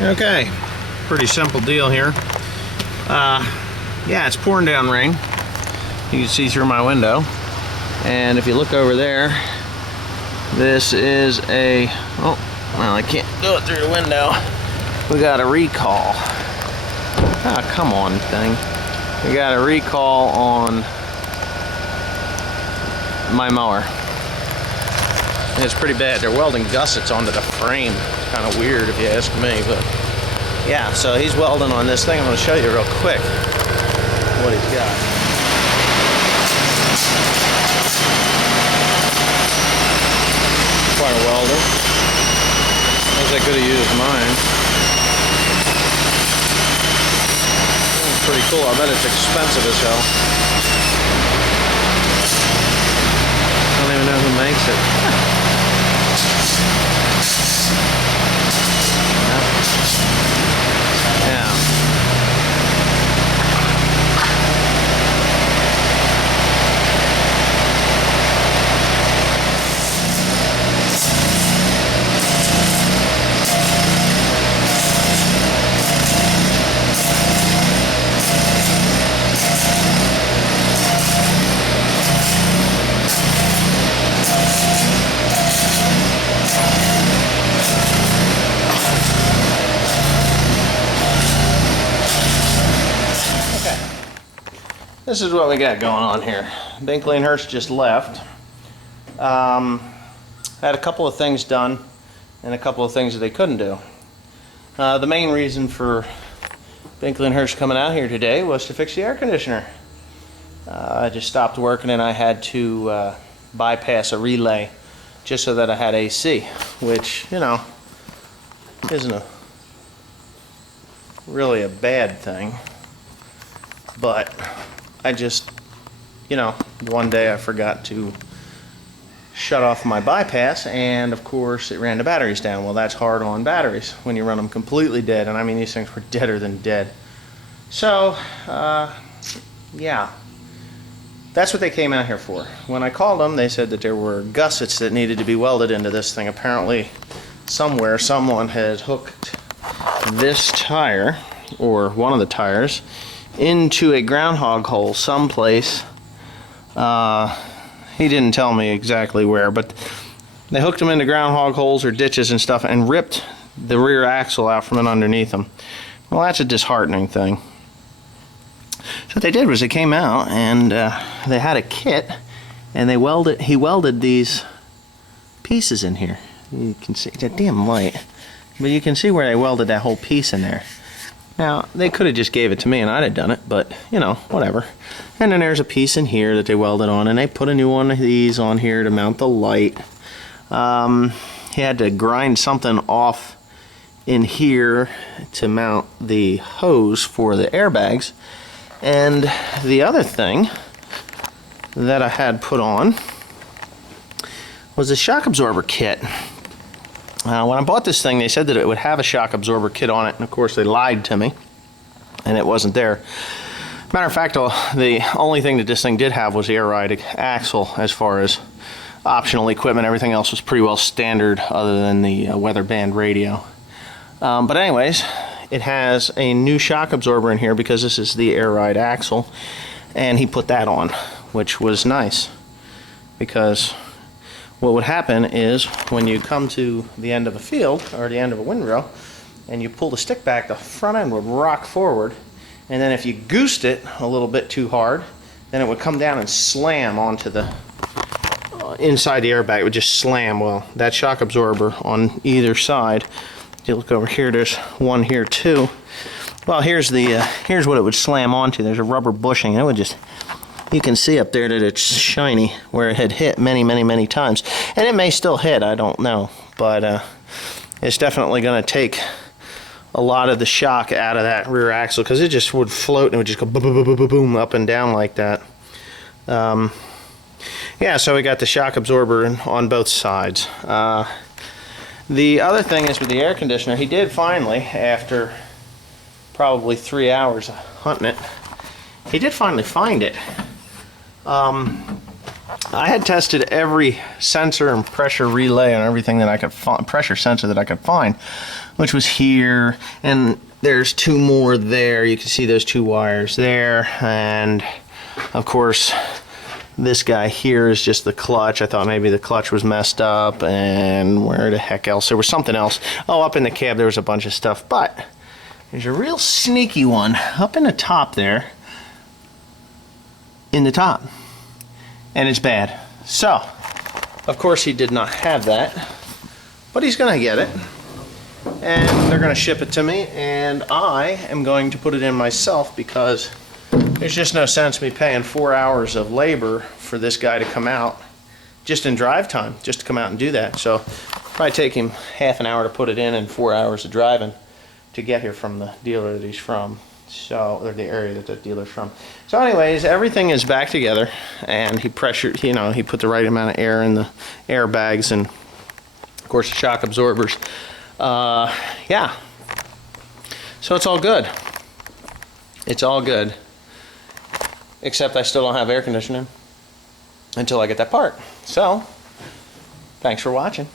Okay, pretty simple deal here. Yeah, it's pouring down rain. You can see through my window. And if you look over there, this is a, oh, well, I can't do it through the window. We got a recall. Ah, come on, thing. We got a recall on my mower. And it's pretty bad. They're welding gussets onto the frame. It's kind of weird if you ask me, but yeah, so he's welding on this thing. I'm going to show you real quick what he's got. Quite a welder. Guess I could have used mine. Pretty cool. I bet it's expensive as hell. I don't even know who makes it. Yeah. This is what we got going on here. Binkley and Hurst just left. Had a couple of things done and a couple of things that they couldn't do. The main reason for Binkley and Hurst coming out here today was to fix the air conditioner. I just stopped working and I had to bypass a relay just so that I had AC, which, you know, isn't really a bad thing, but I just, you know, one day I forgot to shut off my bypass, and of course it ran the batteries down. Well, that's hard on batteries when you run them completely dead, and I mean these things were deader than dead. So, yeah, that's what they came out here for. When I called them, they said that there were gussets that needed to be welded into this thing. Apparently, somewhere someone had hooked this tire, or one of the tires, into a groundhog hole someplace. He didn't tell me exactly where, but they hooked them into groundhog holes or ditches and stuff and ripped the rear axle out from underneath them. Well, that's a disheartening thing. So what they did was they came out and they had a kit, and he welded these pieces in here. You can see that damn light, but you can see where they welded that whole piece in there. Now, they could have just gave it to me and I'd have done it, but, you know, whatever. And then there's a piece in here that they welded on, and they put a new one of these on here to mount the light. He had to grind something off in here to mount the hose for the airbags. And the other thing that I had put on was a shock absorber kit. When I bought this thing, they said that it would have a shock absorber kit on it, and of course they lied to me, and it wasn't there. Matter of fact, the only thing that this thing did have was the air ride axle as far as optional equipment. Everything else was pretty well standard other than the weather band radio. But anyways, it has a new shock absorber in here because this is the air ride axle, and he put that on, which was nice, because what would happen is when you come to the end of a field or the end of a windrow and you pull the stick back, the front end would rock forward, and then if you goosed it a little bit too hard, then it would come down and slam onto the inside the airbag. It would just slam. Well, that shock absorber on either side, if you look over here, there's one here too. Well, here's what it would slam onto. There's a rubber bushing, and it would just, you can see up there that it's shiny where it had hit many times, and it may still hit, I don't know, but it's definitely going to take a lot of the shock out of that rear axle, because it just would float and it would just go boom, boom, boom, boom, boom, up and down like that. Yeah, so we got the shock absorber on both sides. The other thing is with the air conditioner, he did finally, after probably 3 hours of hunting it, he did finally find it. I had tested every sensor and pressure relay and everything that I could find, pressure sensor that I could find, which was here, and there's two more there. You can see those two wires there, and of course this guy here is just the clutch. I thought maybe the clutch was messed up, and where the heck else? There was something else. Oh, up in the cab there was a bunch of stuff, but there's a real sneaky one up in the top there, in the top, and it's bad. So, of course he did not have that, but he's gonna get it, and they're gonna ship it to me, and I am going to put it in myself because there's just no sense me paying 4 hours of labor for this guy to come out just in drive time, just to come out and do that. So probably take him half an hour to put it in and 4 hours of driving to get here from the dealer that he's from, so, or the area that the dealer's from. So anyways, everything is back together, and he pressured, you know, he put the right amount of air in the airbags, and of course the shock absorbers. Yeah, so it's all good. It's all good, except I still don't have air conditioning until I get that part. So thanks for watching.